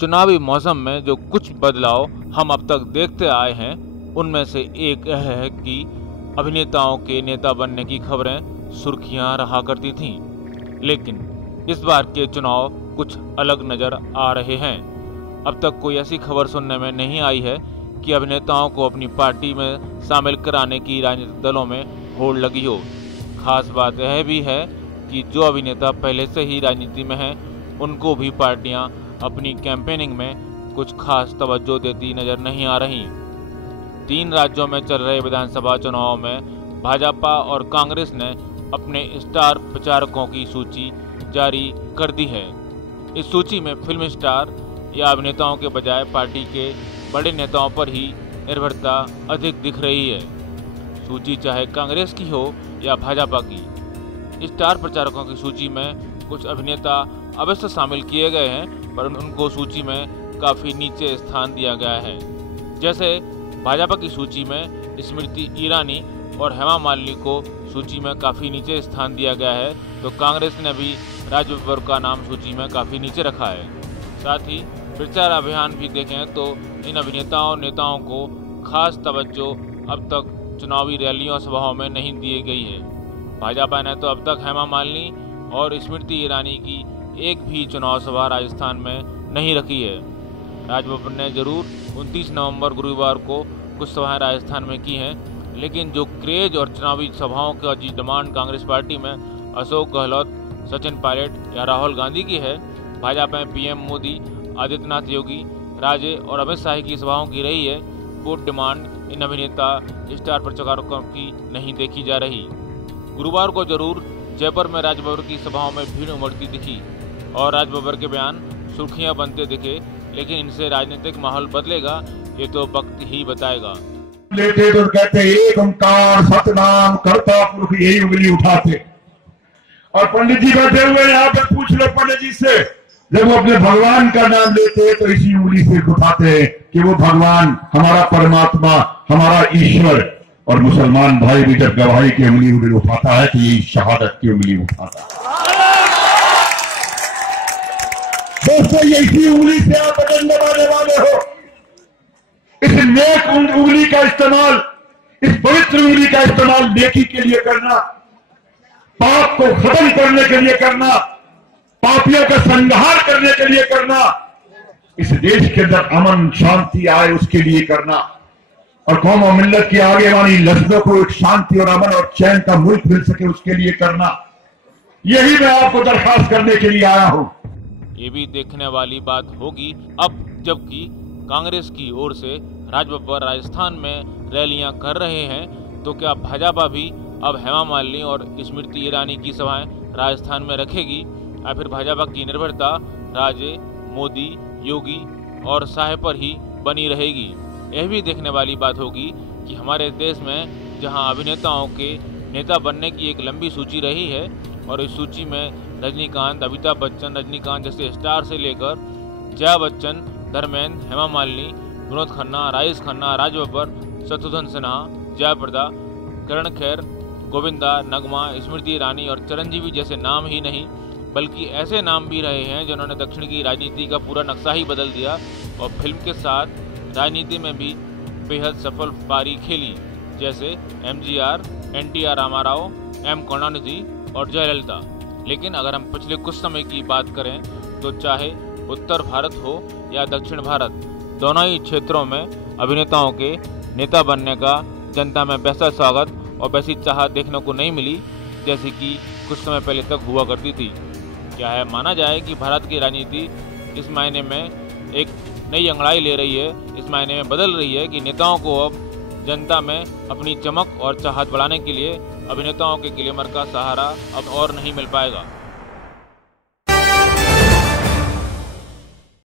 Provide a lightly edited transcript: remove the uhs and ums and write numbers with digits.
चुनावी मौसम में जो कुछ बदलाव हम अब तक देखते आए हैं, उनमें से एक यह है कि अभिनेताओं के नेता बनने की खबरें सुर्खियां रहा करती थीं, लेकिन इस बार के चुनाव कुछ अलग नजर आ रहे हैं। अब तक कोई ऐसी खबर सुनने में नहीं आई है कि अभिनेताओं को अपनी पार्टी में शामिल कराने की राजनीतिक दलों में होड़ लगी हो। खास बात यह भी है कि जो अभिनेता पहले से ही राजनीति में हैं, उनको भी पार्टियां अपनी कैंपेनिंग में कुछ खास तवज्जो देती नजर नहीं आ रही। 3 राज्यों में चल रहे विधानसभा चुनाव में भाजपा और कांग्रेस ने अपने स्टार प्रचारकों की सूची जारी कर दी है। इस सूची में फिल्म स्टार या अभिनेताओं के बजाय पार्टी के बड़े नेताओं पर ही निर्भरता अधिक दिख रही है। सूची चाहे कांग्रेस की हो या भाजपा की। स्टार प्रचारकों की सूची में कुछ अभिनेता अवश्य शामिल किए गए हैं, पर उनको सूची में काफ़ी नीचे स्थान दिया गया है। जैसे भाजपा की सूची में स्मृति ईरानी और हेमा मालिनी को सूची में काफ़ी नीचे स्थान दिया गया है, तो कांग्रेस ने भी राज बब्बर का नाम सूची में काफ़ी नीचे रखा है। साथ ही प्रचार अभियान भी देखें तो इन अभिनेताओं नेताओं को खास तवज्जो अब तक चुनावी रैलियों सभाओं में नहीं दी गई है। भाजपा ने तो अब तक हेमा मालिनी और स्मृति ईरानी की एक भी चुनाव सभा राजस्थान में नहीं रखी है। राज बब्बर ने जरूर 29 नवंबर गुरुवार को कुछ सभाएं राजस्थान में की हैं, लेकिन जो क्रेज और चुनावी सभाओं का जी डिमांड कांग्रेस पार्टी में अशोक गहलोत, सचिन पायलट या राहुल गांधी की है, भाजपा में पीएम मोदी, आदित्यनाथ योगी, राजे और अमित शाह की सभाओं की रही है, वो डिमांड इन अभिनेता स्टार प्रचारकों की नहीं देखी जा रही। गुरुवार को जरूर जयपुर में राज बब्बर की सभाओं में भीड़ उमड़ती दिखी और राज बब्बर के बयान सुर्खियां बनते दिखे, लेकिन इनसे राजनीतिक माहौल बदलेगा ये तो वक्त ही बताएगा। लेते तो कहते एक ओंकार सतनाम कर्ता पुरुष, यही उंगली उठाते। और पंडित जी बैठे हुए यहाँ पे पूछ लो पंडित जी से, जब वो अपने भगवान का नाम लेते हैं तो इसी उंगली से उठाते हैं कि वो भगवान हमारा परमात्मा, हमारा ईश्वर। और मुसलमान भाई भी जब गवाही की उंगली उठाता है तो ये शहादत की उंगली उठाता है। दोस्तों, ये इसी उंगली से आप बटन दबाने वाले हो। इस नेक उंगली का इस्तेमाल, इस पवित्र उंगली का इस्तेमाल नेकी के लिए करना, पाप को खत्म करने के लिए करना, पापियों का संहार करने के लिए करना, इस देश के अंदर अमन शांति आए उसके लिए करना, और कौम और मिल्लत की आगे वाली नस्लों को एक शांति और अमन और चैन का मुल्क मिल सके उसके लिए करना, यही मैं आपको दरखास्त करने के लिए आया हूं। ये भी देखने वाली बात होगी अब जबकि कांग्रेस की ओर से राज बब्बर राजस्थान में रैलियां कर रहे हैं, तो क्या भाजपा भी अब हेमा मालिनी और स्मृति ईरानी की सभाएं राजस्थान में रखेगी, या फिर भाजपा की निर्भरता राजे, मोदी, योगी और शाह पर ही बनी रहेगी। यह भी देखने वाली बात होगी कि हमारे देश में जहां अभिनेताओं के नेता बनने की एक लंबी सूची रही है, और इस सूची में रजनीकांत, अमिताभ बच्चन, रजनीकांत जैसे स्टार से लेकर जया बच्चन, धर्मेंद्र, हेमा मालिनी, विनोद खन्ना, राजेश खन्ना, राज बब्बर, शत्रुघ्न सिन्हा, जयाप्रदा, करण खेर, गोविंदा, नगमा, स्मृति ईरानी और चिरंजीवी जैसे नाम ही नहीं बल्कि ऐसे नाम भी रहे हैं जिन्होंने दक्षिण की राजनीति का पूरा नक्शा ही बदल दिया और फिल्म के साथ राजनीति में भी बेहद सफल पारी खेली, जैसे एमजीआर, एनटी रामाराव, एम करुणानिधि और जयललिता। लेकिन अगर हम पिछले कुछ समय की बात करें तो चाहे उत्तर भारत हो या दक्षिण भारत, दोनों ही क्षेत्रों में अभिनेताओं के नेता बनने का जनता में वैसा स्वागत और वैसी चाहत देखने को नहीं मिली जैसे कि कुछ समय पहले तक हुआ करती थी। क्या है, माना जाए कि भारत की राजनीति इस मायने में एक नई अंगड़ाई ले रही है, इस मायने में बदल रही है कि नेताओं को अब जनता में अपनी चमक और चाहत बढ़ाने के लिए अभिनेताओं के ग्लैमर का सहारा अब और नहीं मिल पाएगा।